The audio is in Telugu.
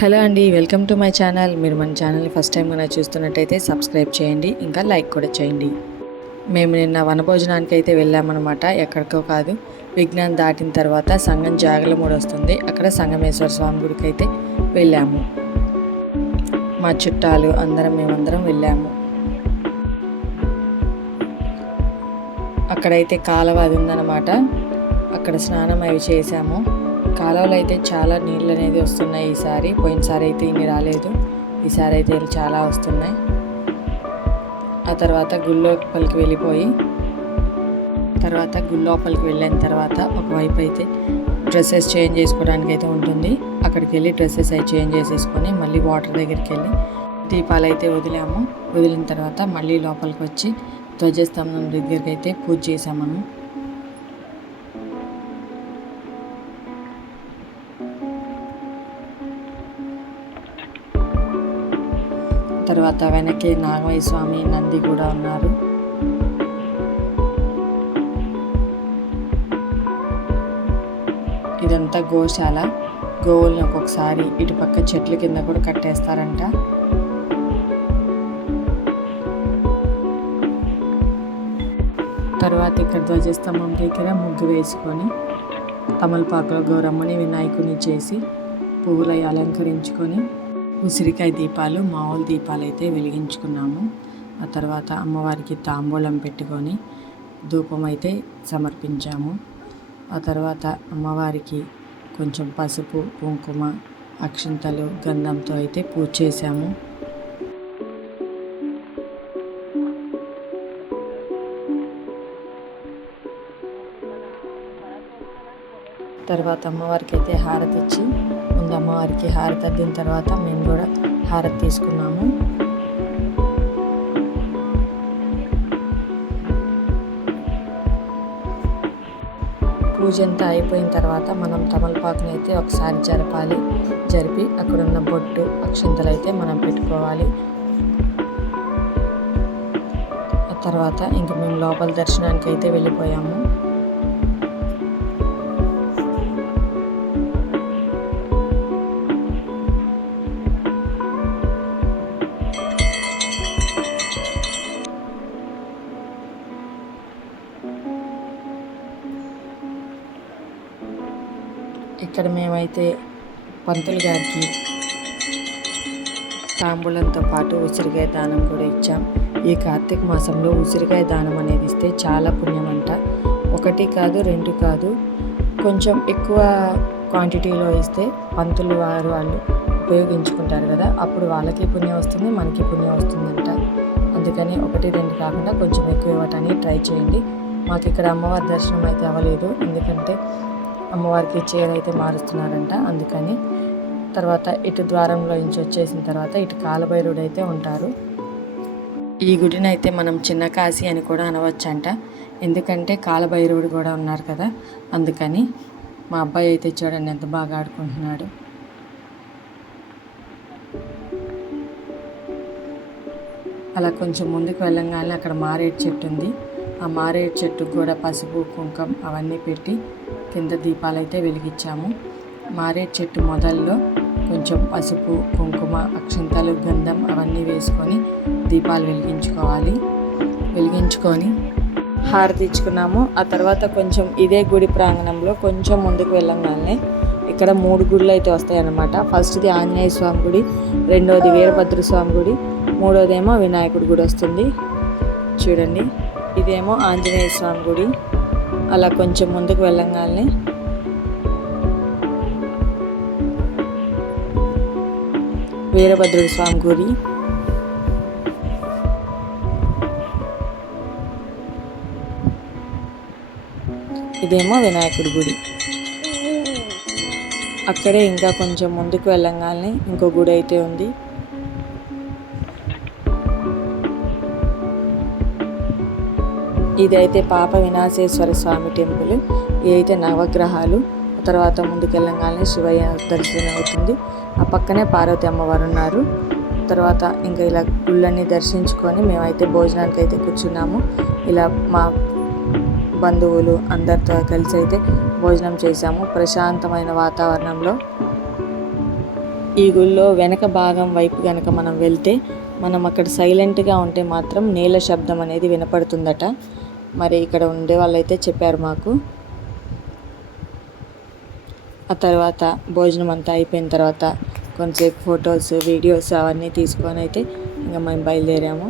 హలో అండి, వెల్కమ్ టు మై ఛానల్. మీరు మన ఛానల్ని ఫస్ట్ టైం కనుక చూస్తున్నట్టయితే సబ్స్క్రైబ్ చేయండి, ఇంకా లైక్ కూడా చేయండి. మేము నిన్న వనభోజనానికి అయితే వెళ్ళామన్నమాట. ఎక్కడికో కాదు, విజ్ఞాన్ దాటిన తర్వాత సంగం జాగలమూడి వస్తుంది, అక్కడ సంగమేశ్వర స్వామి గుడికి అయితే వెళ్ళాము. మా చుట్టాలు మేమందరం వెళ్ళాము. అక్కడైతే కాలువ అది ఉందన్నమాట, అక్కడ స్నానం అవి చేసాము. కాలువలో అయితే చాలా నీళ్ళు అనేది వస్తున్నాయి ఈసారి. పోయినసారి అయితే ఇన్ని రాలేదు, ఈసారి అయితే చాలా వస్తున్నాయి. ఆ తర్వాత గుళ్ళోపలికి వెళ్ళిన తర్వాత ఒకవైపు అయితే డ్రెస్సెస్ చేంజ్ చేసుకోవడానికి అయితే ఉంటుంది. అక్కడికి వెళ్ళి డ్రెస్సెస్ అవి చేంజ్ చేసేసుకొని మళ్ళీ వాటర్ దగ్గరికి వెళ్ళి దీపాలు అయితే వదిలిన తర్వాత మళ్ళీ లోపలికి వచ్చి ధ్వజస్తంభం దగ్గరికి అయితే పూజ చేసాము. తర్వాత వెనకే నాగమయ్య స్వామి, నంది కూడా ఉన్నారు. ఇదంతా గోశాల. గోవుల్ని ఒక్కొక్కసారి ఇటుపక్క చెట్ల కింద కూడా కట్టేస్తారంట. తర్వాత ఇక్కడ ధ్వజస్తంభం దగ్గర ముగ్గు వేసుకొని తమలపాకుల గౌరమ్మని వినాయకుని చేసి పువ్వులు అలంకరించుకొని ఉసిరికాయ దీపాలు, మామూలు దీపాలు అయితే వెలిగించుకున్నాము. ఆ తర్వాత అమ్మవారికి తాంబూలం పెట్టుకొని ధూపం అయితే సమర్పించాము. ఆ తర్వాత అమ్మవారికి కొంచెం పసుపు, కుంకుమ, అక్షింతలు, గంధంతో అయితే పూజ చేశాము. తర్వాత అమ్మవారికి అయితే హారతి ఇచ్చి, ముందు అమ్మవారికి హారతి అద్దిన తర్వాత మేము కూడా హారతి తీసుకున్నాము. పూజ అంతా అయిపోయిన తర్వాత మనం తమలపాకుని అయితే ఒకసారి జరిపి అక్కడున్న బొట్టు, అక్షింతలు అయితే మనం పెట్టుకోవాలి. ఆ తర్వాత ఇంకా మేము లోపల దర్శనానికి అయితే వెళ్ళిపోయాము. ఇక్కడ మేమైతే పంతులు గారికి తాంబూలంతో పాటు ఉసిరికాయ దానం కూడా ఇచ్చాం. ఈ కార్తీక మాసంలో ఉసిరికాయ దానం అనేది ఇస్తే చాలా పుణ్యం అంట. 1 కాదు 2 కాదు, కొంచెం ఎక్కువ క్వాంటిటీలో ఇస్తే పంతులు వాళ్ళు ఉపయోగించుకుంటారు కదా, అప్పుడు వాళ్ళకి పుణ్యం వస్తుంది, మనకి పుణ్యం వస్తుందంట. అందుకని 1, 2 కాకుండా కొంచెం ఎక్కువ ఇవ్వటానికి ట్రై చేయండి. మాకు ఇక్కడ అమ్మవారి దర్శనం అయితే అవ్వలేదు, ఎందుకంటే అమ్మవారికి చీర అయితే మారుస్తున్నారంట, అందుకని. తర్వాత ఇటు ద్వారంలో నుంచి వచ్చేసిన తర్వాత ఇటు కాలభైరుడు అయితే ఉంటారు. ఈ గుడిని అయితే మనం చిన్న కాశీ అని కూడా అనవచ్చంట, ఎందుకంటే కాలభైరవుడు కూడా ఉన్నారు కదా, అందుకని. మా అబ్బాయి అయితే చూడండి ఎంత బాగా ఆడుకుంటున్నాడు. అలా కొంచెం ముందుకు వెళ్ళంగానే అక్కడ మారేడు చెట్టు ఉంది. ఆ మారేడు చెట్టుకు కూడా పసుపు, కుంకం అవన్నీ పెట్టి కింద దీపాలు అయితే వెలిగించాము. మారేడు చెట్టు మొదల్లో కొంచెం పసుపు, కుంకుమ, అక్షింతలు, గంధం అవన్నీ వేసుకొని దీపాలు వెలిగించుకొని హారతి ఇచ్చుకున్నాము. ఆ తర్వాత కొంచెం ఇదే గుడి ప్రాంగణంలో కొంచెం ముందుకు వెళ్ళంగానే ఇక్కడ 3 గుడులు అయితే వస్తాయన్నమాట. ఫస్ట్ది ఆంజనేయ స్వామి గుడి, రెండోది వీరభద్ర స్వామి గుడి, మూడోదేమో వినాయకుడి గుడి వస్తుంది. చూడండి, ఇదేమో ఆంజనేయ స్వామి గుడి. అలా కొంచెం ముందుకు వెళ్ళంగానే వీరభద్రుడి స్వామి గుడి, ఇదేమో వినాయకుడి గుడి. అక్కడే ఇంకా కొంచెం ముందుకు వెళ్ళంగానే ఇంకో గుడి అయితే ఉంది. ఇదైతే పాప వినాశేశ్వర స్వామి టెంపుల్. ఇదైతే నవగ్రహాలు. తర్వాత ముందుకెళ్ళంగానే శివయ్య దర్శనం అవుతుంది. ఆ పక్కనే పార్వతి అమ్మవారు ఉన్నారు. తర్వాత ఇంకా ఇలా గుళ్ళన్నీ దర్శించుకొని మేమైతే భోజనానికి అయితే కూర్చున్నాము. ఇలా మా బంధువులు అందరితో కలిసి అయితే భోజనం చేశాము ప్రశాంతమైన వాతావరణంలో. ఈ గుళ్ళో వెనక భాగం వైపు కనుక మనం వెళ్తే మనం అక్కడ సైలెంట్గా ఉంటే మాత్రం నేల శబ్దం అనేది వినపడుతుందట. మరి ఇక్కడ ఉండే వాళ్ళైతే చెప్పారు మాకు. ఆ తర్వాత భోజనం అంతా అయిపోయిన తర్వాత కొంచెంసేపు ఫొటోస్ వీడియోస్ అవన్నీ తీసుకొని అయితే ఇంకా మేము బయలుదేరాము.